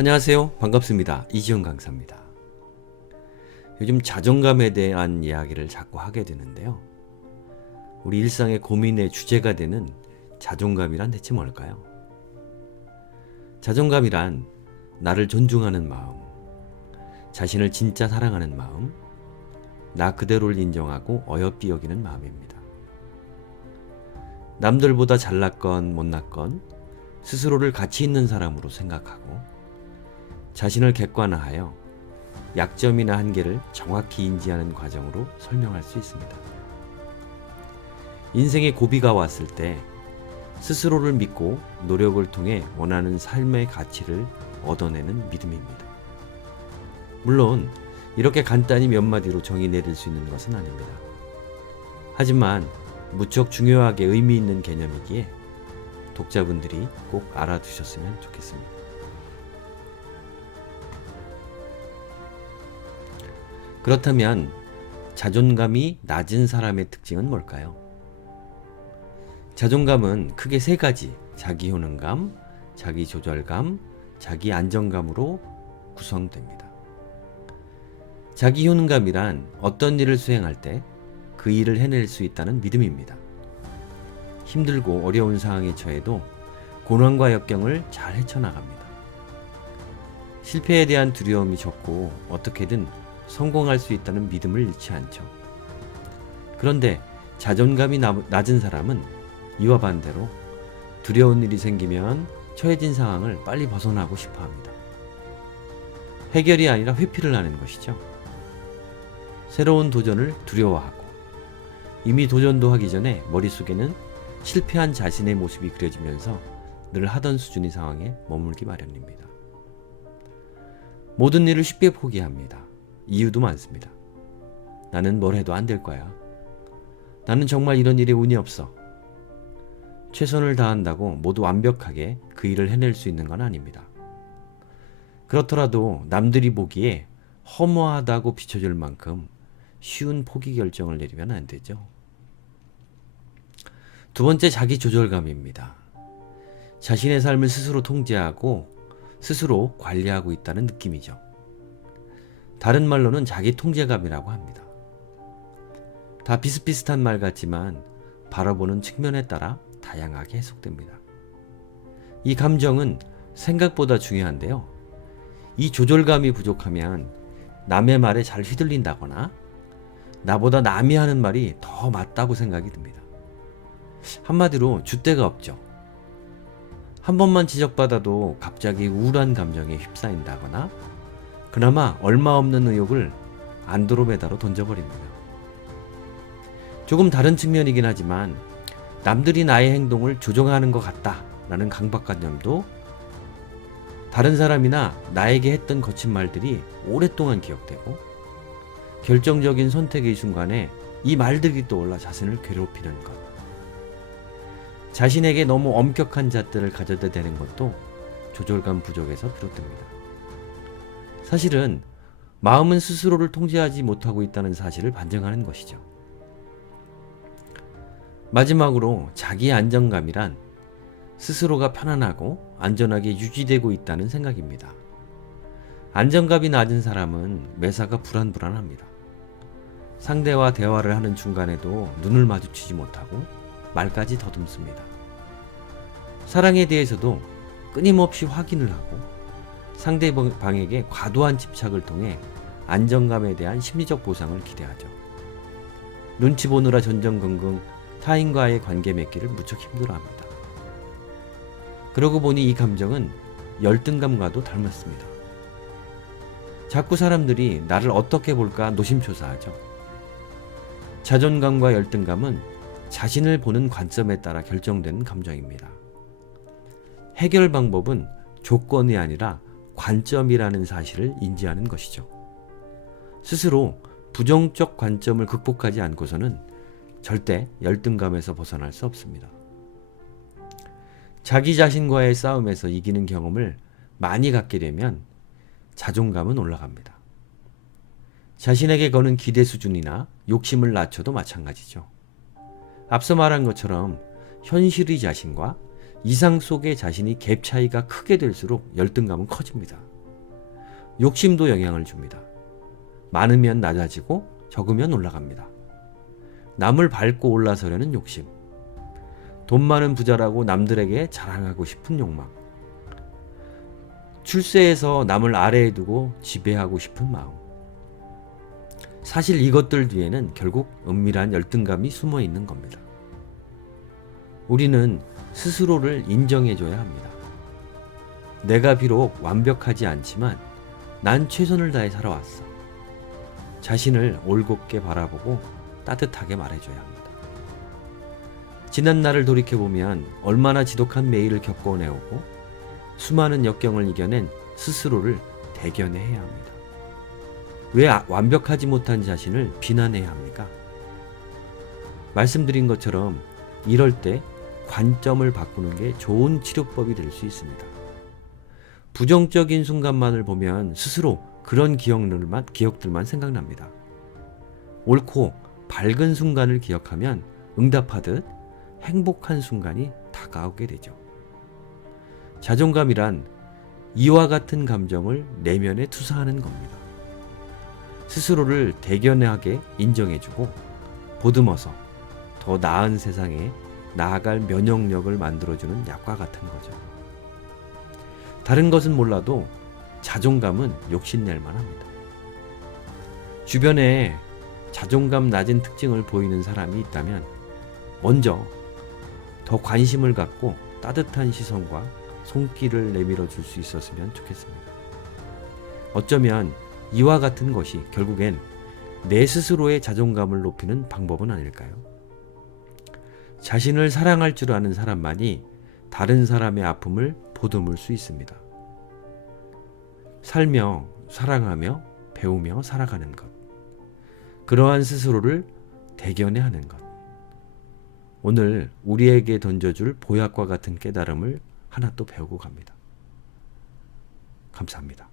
안녕하세요. 반갑습니다. 이지영 강사입니다. 요즘 자존감에 대한 이야기를 자꾸 하게 되는데요. 우리 일상의 고민의 주제가 되는 자존감이란 대체 뭘까요? 자존감이란 나를 존중하는 마음, 자신을 진짜 사랑하는 마음, 나 그대로를 인정하고 어여삐 여기는 마음입니다. 남들보다 잘났건 못났건 스스로를 가치 있는 사람으로 생각하고 자신을 객관화하여 약점이나 한계를 정확히 인지하는 과정으로 설명할 수 있습니다. 인생의 고비가 왔을 때 스스로를 믿고 노력을 통해 원하는 삶의 가치를 얻어내는 믿음입니다. 물론 이렇게 간단히 몇 마디로 정의 내릴 수 있는 것은 아닙니다. 하지만 무척 중요하게 의미 있는 개념이기에 독자분들이 꼭 알아두셨으면 좋겠습니다. 그렇다면 자존감이 낮은 사람의 특징은 뭘까요? 자존감은 크게 세 가지 자기 효능감, 자기 조절감, 자기 안정감으로 구성됩니다. 자기 효능감이란 어떤 일을 수행할 때 그 일을 해낼 수 있다는 믿음입니다. 힘들고 어려운 상황에 처해도 고난과 역경을 잘 헤쳐나갑니다. 실패에 대한 두려움이 적고 어떻게든 성공할 수 있다는 믿음을 잃지 않죠. 그런데 자존감이 낮은 사람은 이와 반대로 두려운 일이 생기면 처해진 상황을 빨리 벗어나고 싶어 합니다. 해결이 아니라 회피를 하는 것이죠. 새로운 도전을 두려워하고 이미 도전도 하기 전에 머릿속에는 실패한 자신의 모습이 그려지면서 늘 하던 수준의 상황에 머물기 마련입니다. 모든 일을 쉽게 포기합니다. 이유도 많습니다. 나는 뭘 해도 안 될 거야. 나는 정말 이런 일에 운이 없어. 최선을 다한다고 모두 완벽하게 그 일을 해낼 수 있는 건 아닙니다. 그렇더라도 남들이 보기에 허무하다고 비춰줄 만큼 쉬운 포기 결정을 내리면 안 되죠. 두 번째 자기 조절감입니다. 자신의 삶을 스스로 통제하고 스스로 관리하고 있다는 느낌이죠. 다른 말로는 자기 통제감이라고 합니다. 다 비슷비슷한 말 같지만 바라보는 측면에 따라 다양하게 해석됩니다. 이 감정은 생각보다 중요한데요. 이 조절감이 부족하면 남의 말에 잘 휘둘린다거나 나보다 남이 하는 말이 더 맞다고 생각이 듭니다. 한마디로 줏대가 없죠. 한 번만 지적받아도 갑자기 우울한 감정에 휩싸인다거나 그나마 얼마 없는 의욕을 안드로메다로 던져버립니다. 조금 다른 측면이긴 하지만 남들이 나의 행동을 조종하는 것 같다라는 강박관념도 다른 사람이나 나에게 했던 거친 말들이 오랫동안 기억되고 결정적인 선택의 순간에 이 말들이 떠올라 자신을 괴롭히는 것. 자신에게 너무 엄격한 잣들을 가져다 대는 것도 조절감 부족에서 비롯됩니다. 사실은 마음은 스스로를 통제하지 못하고 있다는 사실을 반증하는 것이죠. 마지막으로 자기 안정감이란 스스로가 편안하고 안전하게 유지되고 있다는 생각입니다. 안정감이 낮은 사람은 매사가 불안불안합니다. 상대와 대화를 하는 중간에도 눈을 마주치지 못하고 말까지 더듬습니다. 사랑에 대해서도 끊임없이 확인을 하고 상대방에게 과도한 집착을 통해 안정감에 대한 심리적 보상을 기대하죠. 눈치 보느라 전전긍긍 타인과의 관계 맺기를 무척 힘들어합니다. 그러고 보니 이 감정은 열등감과도 닮았습니다. 자꾸 사람들이 나를 어떻게 볼까 노심초사하죠. 자존감과 열등감은 자신을 보는 관점에 따라 결정되는 감정입니다. 해결 방법은 조건이 아니라 관점이라는 사실을 인지하는 것이죠. 스스로 부정적 관점을 극복하지 않고서는 절대 열등감에서 벗어날 수 없습니다. 자기 자신과의 싸움에서 이기는 경험을 많이 갖게 되면 자존감은 올라갑니다. 자신에게 거는 기대 수준이나 욕심을 낮춰도 마찬가지죠. 앞서 말한 것처럼 현실의 자신과 이상 속의 자신이 갭 차이가 크게 될수록 열등감은 커집니다. 욕심도 영향을 줍니다. 많으면 낮아지고 적으면 올라갑니다. 남을 밟고 올라서려는 욕심. 돈 많은 부자라고 남들에게 자랑하고 싶은 욕망. 출세해서 남을 아래에 두고 지배하고 싶은 마음. 사실 이것들 뒤에는 결국 은밀한 열등감이 숨어 있는 겁니다. 우리는 스스로를 인정해줘야 합니다. 내가 비록 완벽하지 않지만 난 최선을 다해 살아왔어. 자신을 올곧게 바라보고 따뜻하게 말해줘야 합니다. 지난 날을 돌이켜보면 얼마나 지독한 매일을 겪어내오고 수많은 역경을 이겨낸 스스로를 대견해야 합니다. 왜 아- 완벽하지 못한 자신을 비난해야 합니까? 말씀드린 것처럼 이럴 때 관점을 바꾸는 게 좋은 치료법이 될 수 있습니다. 부정적인 순간만을 보면 스스로 그런 기억들만, 기억들만 생각납니다. 옳고 밝은 순간을 기억하면 응답하듯 행복한 순간이 다가오게 되죠. 자존감이란 이와 같은 감정을 내면에 투사하는 겁니다. 스스로를 대견하게 인정해주고 보듬어서 더 나은 세상에 나아갈 면역력을 만들어주는 약과 같은 거죠. 다른 것은 몰라도 자존감은 욕심낼 만합니다. 주변에 자존감 낮은 특징을 보이는 사람이 있다면 먼저 더 관심을 갖고 따뜻한 시선과 손길을 내밀어 줄 수 있었으면 좋겠습니다. 어쩌면 이와 같은 것이 결국엔 내 스스로의 자존감을 높이는 방법은 아닐까요? 자신을 사랑할 줄 아는 사람만이 다른 사람의 아픔을 보듬을 수 있습니다. 살며 사랑하며 배우며 살아가는 것. 그러한 스스로를 대견해 하는 것. 오늘 우리에게 던져줄 보약과 같은 깨달음을 하나 또 배우고 갑니다. 감사합니다.